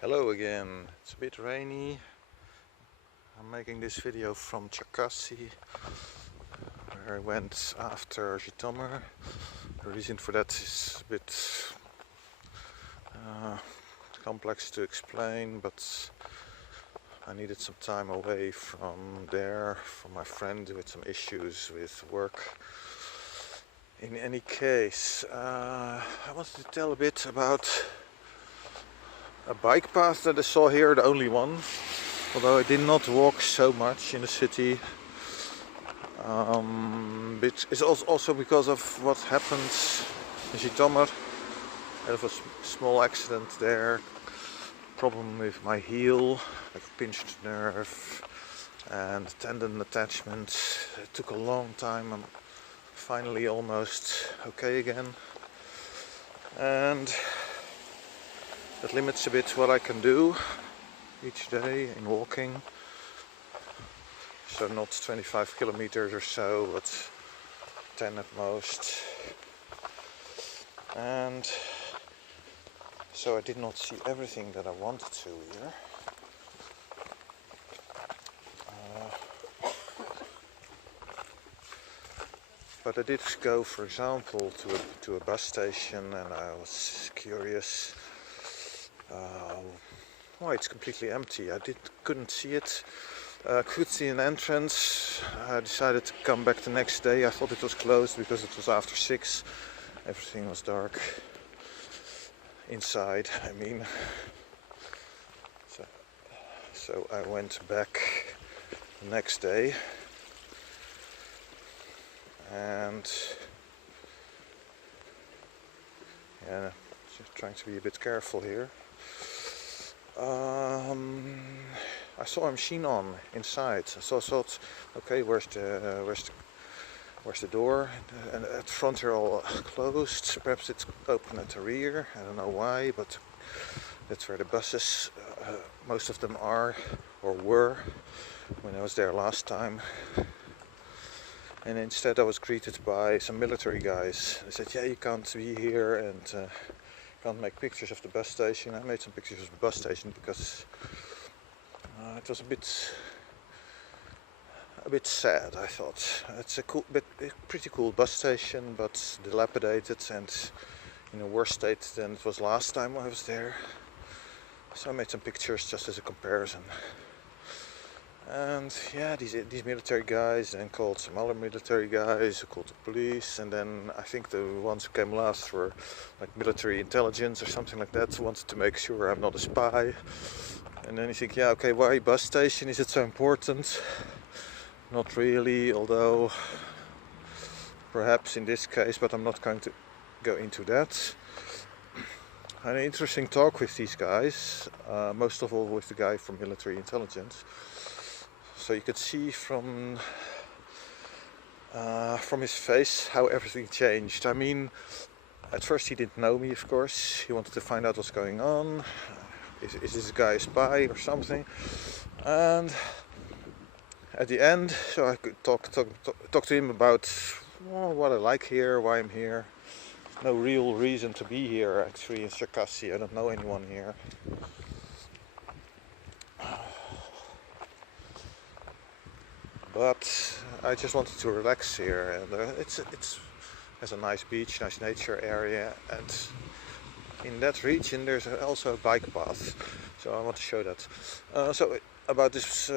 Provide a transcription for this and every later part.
Hello again. It's a bit rainy. I'm making this video from Cherkassy, where I went after Zhytomyr. The reason for that is a bit complex to explain, but I needed some time away from there from my friend with some issues with work. In any case, I wanted to tell a bit about a bike path that I saw here, the only one. Although I did not walk so much in the city, it's also because of what happened in Zhytomyr. There was a small accident there, problem with my heel, like a pinched nerve and tendon attachment. It took a long time. I'm finally almost okay again, and that limits a bit what I can do each day in walking. So not 25 kilometers or so, but 10 at most. And so I did not see everything that I wanted to here. But I did go, for example, to a bus station, and I was curious. Why it's completely empty. I couldn't see it. Could see an entrance. I decided to come back the next day. I thought it was closed because it was after 6. Everything was dark inside, I mean. So I went back the next day, and yeah, just trying to be a bit careful here. I saw a machine on inside, so I thought, okay, where's the door? And at the front are all closed. Perhaps it's open at the rear. I don't know why, but that's where the buses, most of them are or were when I was there last time. And instead I was greeted by some military guys. They said, yeah, you can't be here and can't make pictures of the bus station. I made some pictures of the bus station because it was a bit sad, I thought. It's a pretty cool bus station, but dilapidated and in a worse state than it was last time I was there. So I made some pictures just as a comparison. And yeah, these military guys then called some other military guys who called the police, and then I think the ones who came last were like military intelligence or something like that, who wanted to make sure I'm not a spy. And then you think, yeah, okay, why bus station? Is it so important? Not really, although perhaps in this case, but I'm not going to go into that. An interesting talk with these guys, most of all with the guy from military intelligence. So you could see from his face how everything changed. I mean, at first he didn't know me, of course. He wanted to find out what's going on. Is this guy a spy or something? And at the end, so I could talk to him about what I like here, why I'm here. No real reason to be here actually in Cherkassy. I don't know anyone here. But I just wanted to relax here, and it has a nice beach, nice nature area, and in that region there's also a bike path. So I want to show that. So about this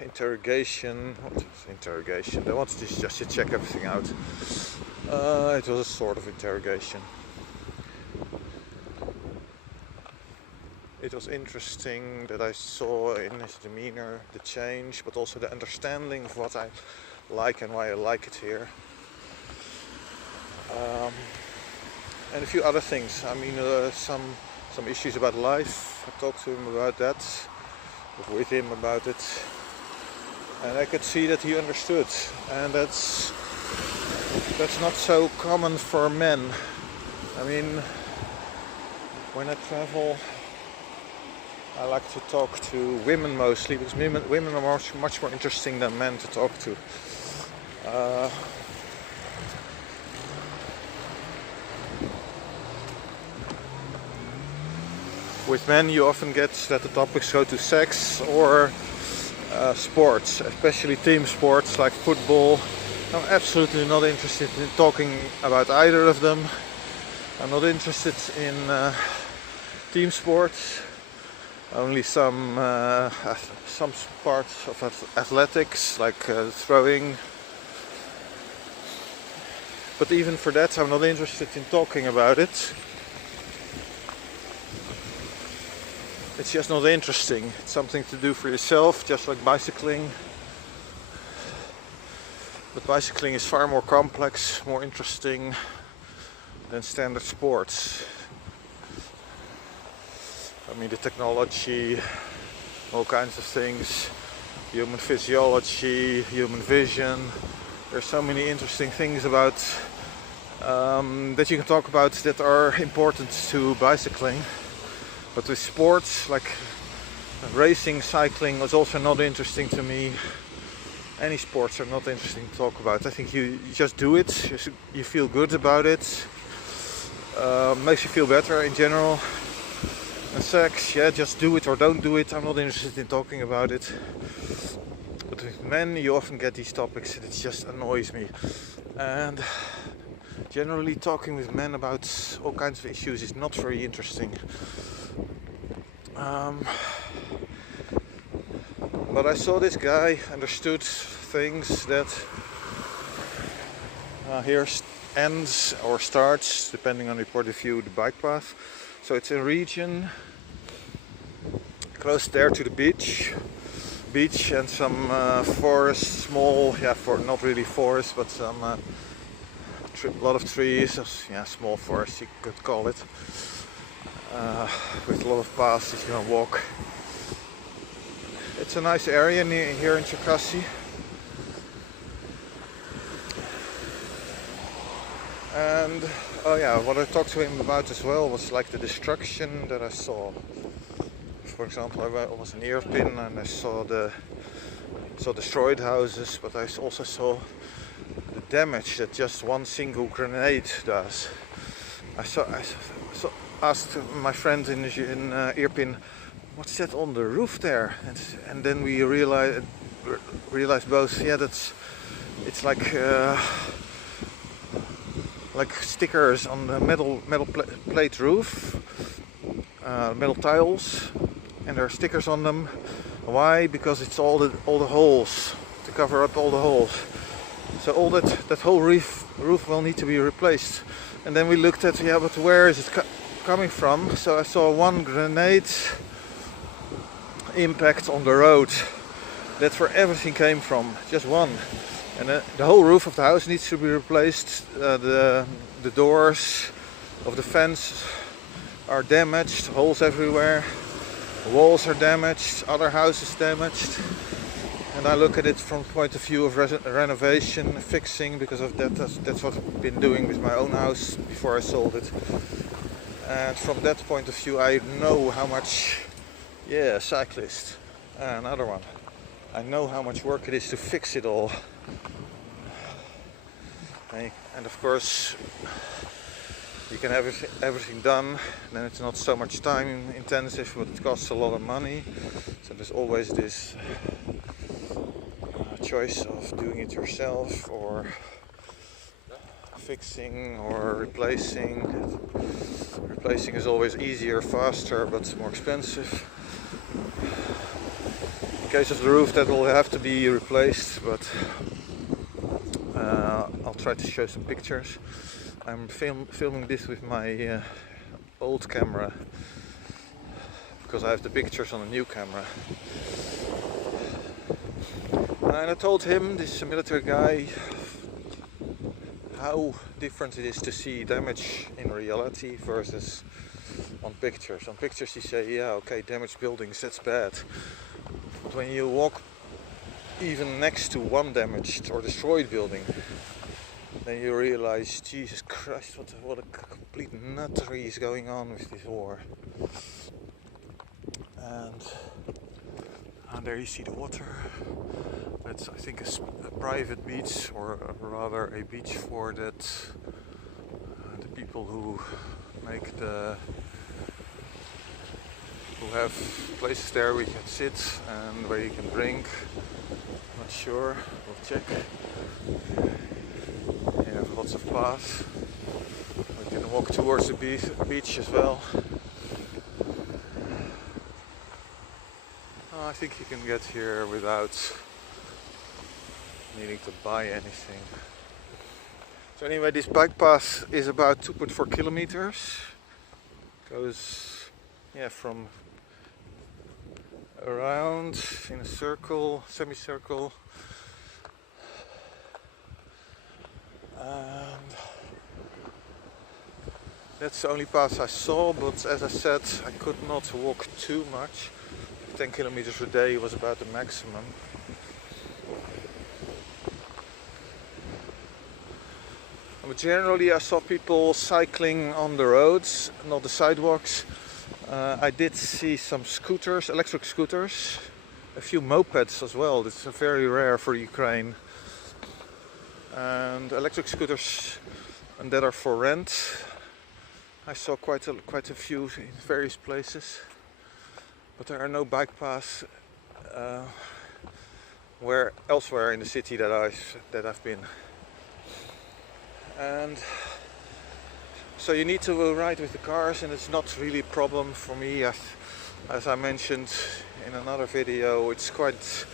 interrogation. What was interrogation? I wanted to just check everything out. It was a sort of interrogation. It was interesting that I saw in his demeanor the change, but also the understanding of what I like and why I like it here. And a few other things. I mean, some issues about life. I talked to him about that, with him about it, and I could see that he understood. And that's not so common for men. I mean, when I travel, I like to talk to women mostly, because women are much more interesting than men to talk to. with men you often get that the topics go to sex or sports, especially team sports like football. I'm absolutely not interested in talking about either of them. I'm not interested in team sports. Only some parts of athletics, like throwing. But even for that, I'm not interested in talking about it. It's just not interesting. It's something to do for yourself, just like bicycling. But bicycling is far more complex, more interesting than standard sports. I mean, the technology, all kinds of things, human physiology, human vision. There's so many interesting things about that you can talk about that are important to bicycling. But with sports like racing, cycling was also not interesting to me. Any sports are not interesting to talk about. I think you just do it, you feel good about it, makes you feel better in general. And sex, yeah, just do it or don't do it. I'm not interested in talking about it. But with men you often get these topics and it just annoys me. And generally talking with men about all kinds of issues is not very interesting. But I saw this guy understood things that here ends or starts, depending on your point of view, the bike path. So it's a region close there to the beach and some forest, small, not really forest, but some a lot of trees, small forest you could call it, with a lot of paths that you can walk. It's a nice area here in Cherkassy. And what I talked to him about as well was like the destruction that I saw. For example, I was in Irpin and I saw destroyed houses, but I also saw the damage that just one single grenade does. I asked my friend in Irpin, what's that on the roof there? And then we realized both, it's like stickers on the metal plate roof, metal tiles, and there are stickers on them. Why? Because it's all the holes, to cover up all the holes. So all that whole roof will need to be replaced. And then we looked at, but where is it coming from? So I saw one grenade impact on the road. That's where everything came from, just one. And the whole roof of the house needs to be replaced. The doors of the fence are damaged, holes everywhere. The walls are damaged, other houses damaged. And I look at it from the point of view of renovation, fixing, because of that's what I've been doing with my own house before I sold it. And from that point of view I know how much, cyclist, another one. I know how much work it is to fix it all. And of course you can have everything done, then it's not so much time intensive, but it costs a lot of money. So there's always this choice of doing it yourself or fixing or replacing. Replacing is always easier, faster, but more expensive. In case of the roof, that will have to be replaced, but I'll try to show some pictures. I'm filming this with my old camera because I have the pictures on a new camera. And I told him, this military guy, how different it is to see damage in reality versus on pictures. On pictures you say, damaged buildings, that's bad. But when you walk even next to one damaged or destroyed building, then you realize, Jesus Christ, what a complete nuttery is going on with this war. And there you see the water. That's, I think, a private beach, or rather a beach for the people who make the We have places there where you can sit and where you can drink. Not sure, we'll check. You have lots of paths. We can walk towards the beach as well. I think you can get here without needing to buy anything. So anyway, this bike path is about 2.4 kilometers. Goes, yeah, from around in a circle, semicircle. And that's the only path I saw, but as I said, I could not walk too much. 10 kilometers a day was about the maximum. But generally I saw people cycling on the roads, not the sidewalks. I did see some scooters, electric scooters, a few mopeds as well. It's very rare for Ukraine. And electric scooters and that are for rent. I saw quite a few in various places. But there are no bike paths elsewhere in the city that I've been. And so you need to ride with the cars, and it's not really a problem for me. As I mentioned in another video, it's quite,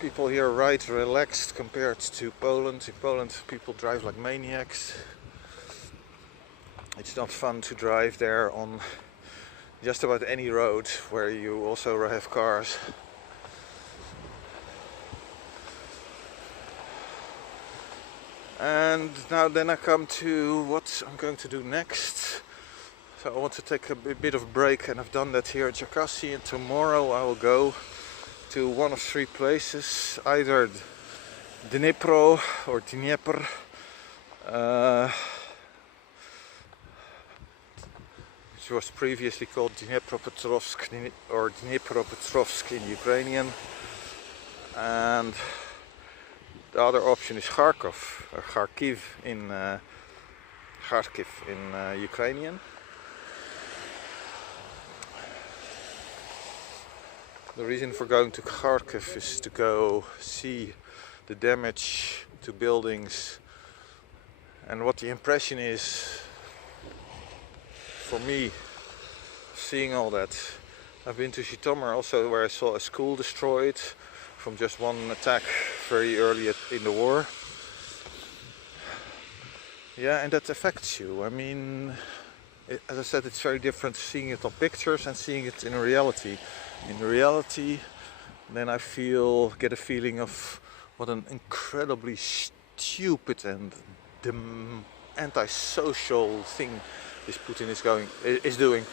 people here ride relaxed compared to Poland. In Poland people drive like maniacs. It's not fun to drive there on just about any road where you also have cars. And now then I come to what I'm going to do next. So I want to take a bit of a break, and I've done that here at Cherkassy, and tomorrow I will go to one of three places, either Dnipro or Dnieper, which was previously called Dnipropetrovsk or Dnipropetrovsk in Ukrainian, and the other option is Kharkiv in Ukrainian. The reason for going to Kharkiv is to go see the damage to buildings, and what the impression is for me seeing all that. I've been to Zhytomyr also, where I saw a school destroyed from just one attack very early in the war. Yeah, and that affects you. I mean, as I said, it's very different seeing it on pictures and seeing it in reality. In reality, then I get a feeling of what an incredibly stupid and antisocial thing this Putin is doing.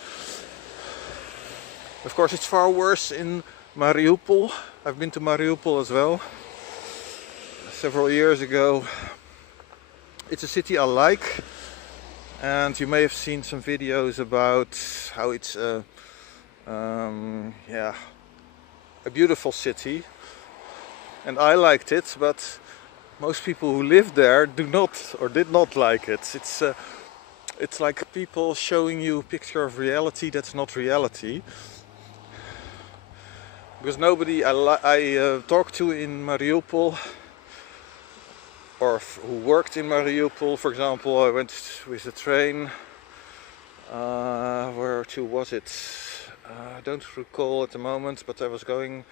Of course, it's far worse in Mariupol. I've been to Mariupol as well several years ago. It's a city I like, and you may have seen some videos about how it's a beautiful city, and I liked it, but most people who live there do not or did not like it. It's like people showing you a picture of reality that's not reality. Because nobody I talked to in Mariupol, or who worked in Mariupol, for example, I went with the train. Where to was it? I don't recall at the moment, but I was going.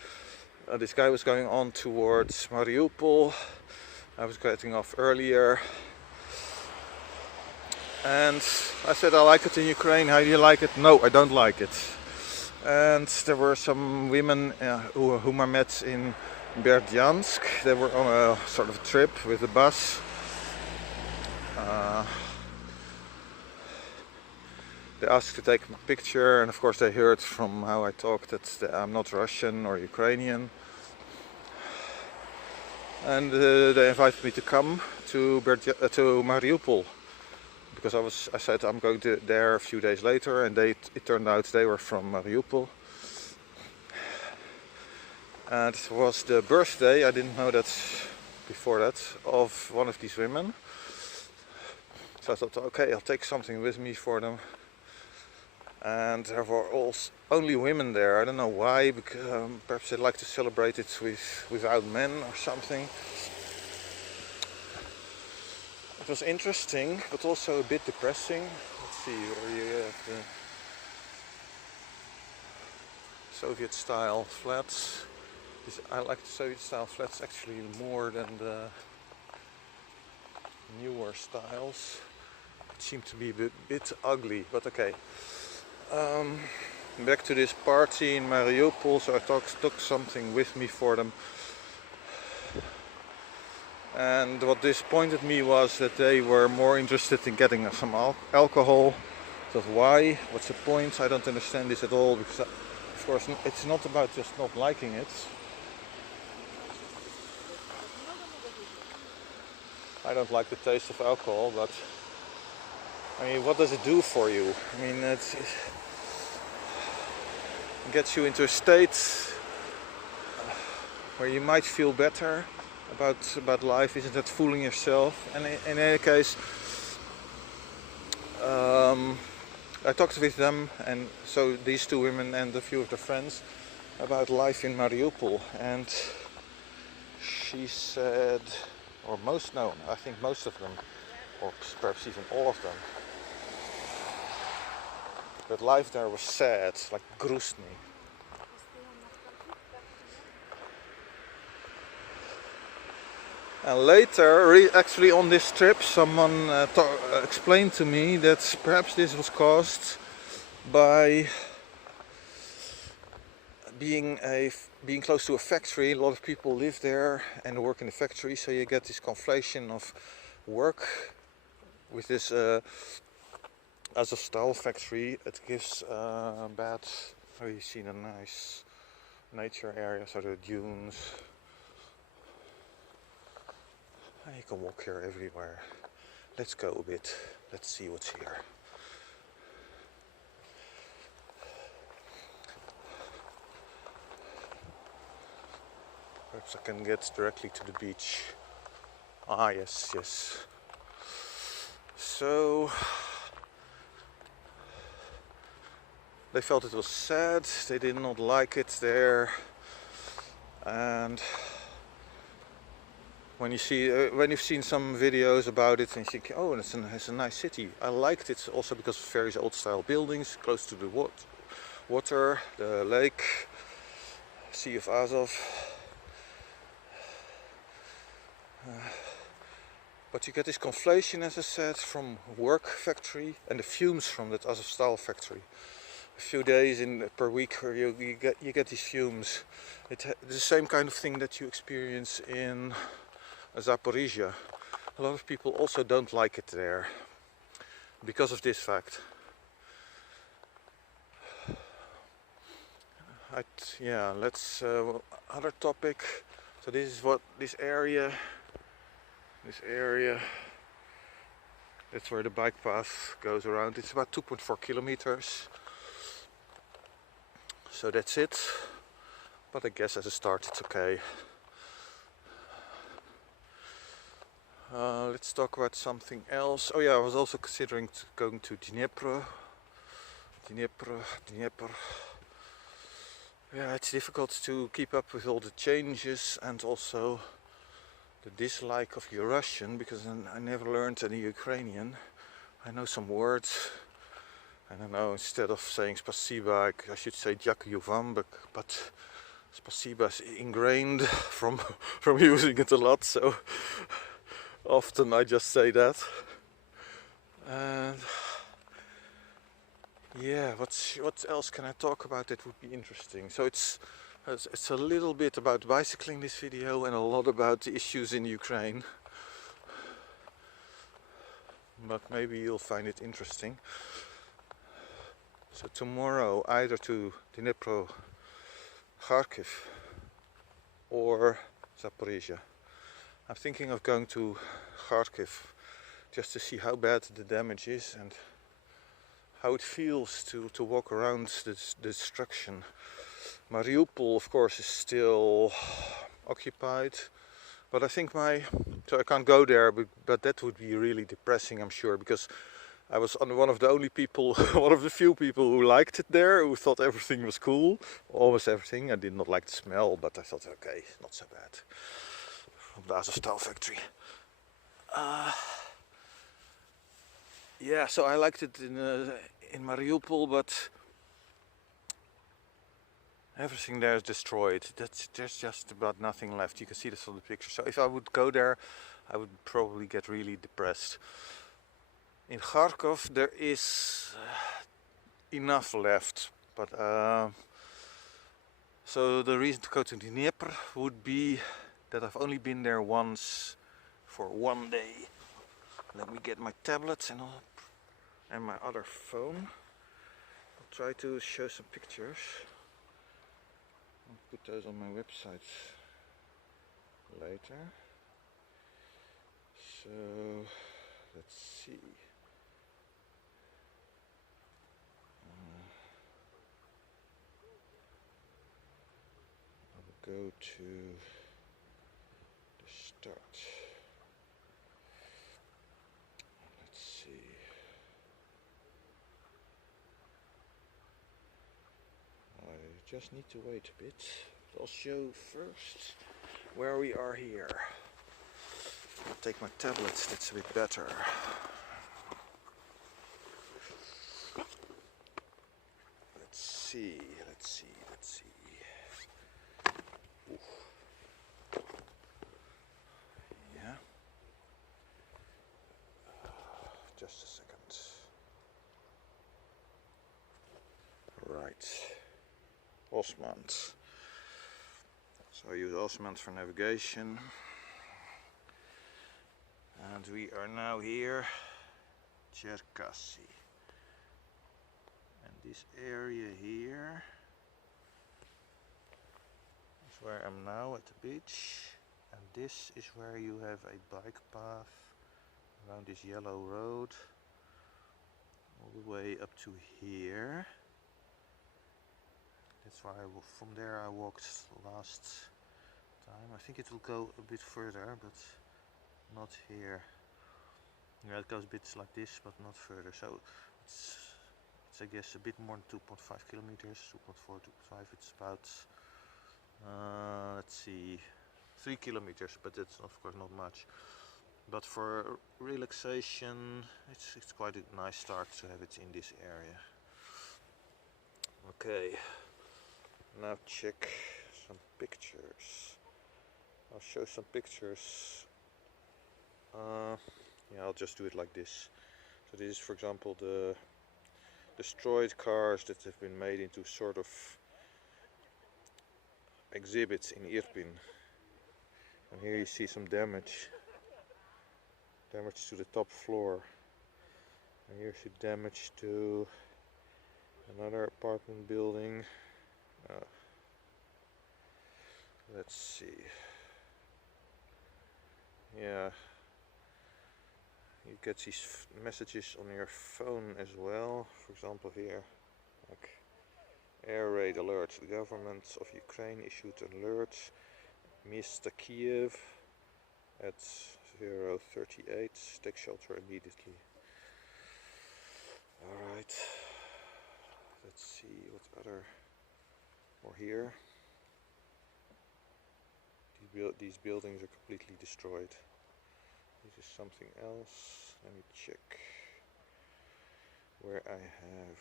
This guy was going on towards Mariupol. I was getting off earlier, and I said, I like it in Ukraine. How do you like it? No, I don't like it. And there were some women whom I met in Berdyansk. They were on a sort of trip with a bus. They asked to take my picture, and of course they heard from how I talked that I'm not Russian or Ukrainian. And they invited me to come to Mariupol, because I said I'm going there a few days later, and it turned out they were from Mariupol. And it was the birthday, I didn't know that before that, of one of these women. So I thought, okay, I'll take something with me for them. and there were also only women there. I don't know why, because perhaps they like to celebrate it without men or something. It was interesting, but also a bit depressing. Let's see, where you have the Soviet-style flats. I like the Soviet-style flats actually more than the newer styles. It seemed to be a bit ugly, but okay. Back to this party in Mariupol, so I took something with me for them. And what disappointed me was that they were more interested in getting some alcohol. So why? What's the point? I don't understand this at all, because of course it's not about just not liking it. I don't like the taste of alcohol, but I mean, what does it do for you? I mean, it gets you into a state where you might feel better about life. Isn't that fooling yourself? And in any case, I talked with them, and so these two women and a few of their friends, about life in Mariupol, and she said, or I think most of them, or perhaps even all of them, that life there was sad, like grustny. And later, actually on this trip, someone explained to me that perhaps this was caused by being close to a factory. A lot of people live there and work in the factory, so you get this conflation of work with this Azovstal factory. It gives bad. Oh, you see the nice nature area, so the dunes. You can walk here everywhere. Let's go a bit. Let's see what's here. Perhaps I can get directly to the beach. Ah, yes, yes. So they felt it was sad. They did not like it there, and when you've seen some videos about it and you think, oh, it's a nice city. I liked it also because of various old style buildings close to the water, the lake, Sea of Azov. But you get this conflation, as I said, from work factory and the fumes from that Azovstal factory. A few days per week where you get these fumes. It's the same kind of thing that you experience in Zaporizhia. A lot of people also don't like it there because of this fact. Let's other topic. So this is what this area. That's where the bike path goes around. It's about 2.4 kilometers. So that's it. But I guess as a start, it's okay. Let's talk about something else. Oh yeah, I was also considering going to Dnieper. Yeah, it's difficult to keep up with all the changes and also the dislike of your Russian, because I never learned any Ukrainian. I know some words. I don't know, instead of saying spasiba, I should say dziękuję wam, but spasiba is ingrained from using it a lot, so often I just say that. And yeah, what else can I talk about that would be interesting? So it's a little bit about bicycling, this video, and a lot about the issues in Ukraine. But maybe you'll find it interesting. So tomorrow, either to Dnipro, Kharkiv, or Zaporizhia. I'm thinking of going to Kharkiv just to see how bad the damage is and how it feels to walk around this destruction. Mariupol, of course, is still occupied, but I think so I can't go there, but that would be really depressing, I'm sure, because I was one of the only people, one of the few people who liked it there, who thought everything was cool, almost everything. I did not like the smell, but I thought, okay, not so bad. From the Azovstal factory. Yeah, so I liked it in Mariupol, but everything there is destroyed. There's just about nothing left. You can see this on the picture. So if I would go there, I would probably get really depressed. In Kharkov there is enough left, but so the reason to go to Dnieper would be that I've only been there once for one day. Let me get my tablet and my other phone. I'll try to show some pictures. I'll put those on my website later. So let's see. I'll go to the start. Let's see. I just need to wait a bit. I'll show first where we are here. I'll take my tablet, that's a bit better. Let's see. Oof. Yeah. Just a second. Right. Osmand. So I use Osmand for navigation. And we are now here, Cherkassy. And this area here is where I'm now at the beach. And this is where you have a bike path around this yellow road all the way up to here. That's why from there I walked last time. I think it will go a bit further, but not here. Yeah, it goes bits like this, but not further. So it's I guess a bit more than 2.5 kilometers, 2.4, 2.5. It's about let's see, 3 kilometers, but that's of course not much. But for relaxation, it's quite a nice start to have it in this area. Okay, now check some pictures. I'll show some pictures. Yeah, I'll just do it like this. So this is, for example, the destroyed cars that have been made into sort of exhibits in Irpin. And here you see some damage to the top floor. And here's the damage to another apartment building. Let's see. Yeah. You get these messages on your phone as well. For example here, like air raid alert. The government of Ukraine issued an alert. Mr. Kiev at 038. Take shelter immediately. Alright. Let's see what other. Or here. These buildings are completely destroyed. This is something else. Let me check where I have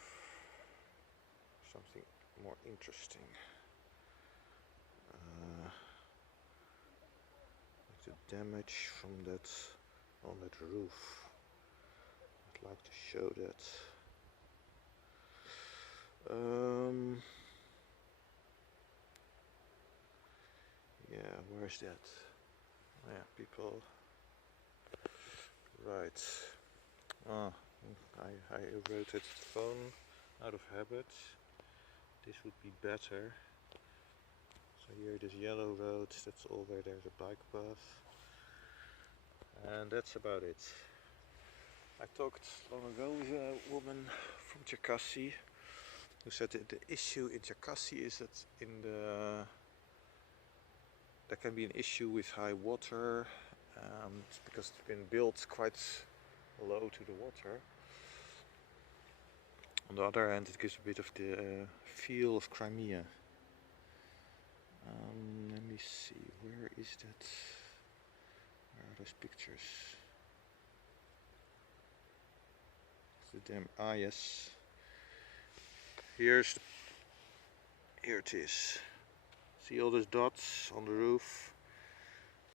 something more interesting. Like the damage from that on that roof. I'd like to show that. Yeah, where's that? Yeah, people. Right. I rotated the phone out of habit. This would be better. So here this yellow road, that's all where there's a bike path. And that's about it. I talked long ago with a woman from Cherkassy who said that the issue in Cherkassy is that there can be an issue with high water because it's been built quite low to the water. On the other hand, it gives a bit of the feel of Crimea. Let me see, where is that? Where are those pictures? The dam. Ah, yes. Here it is. See all those dots on the roof?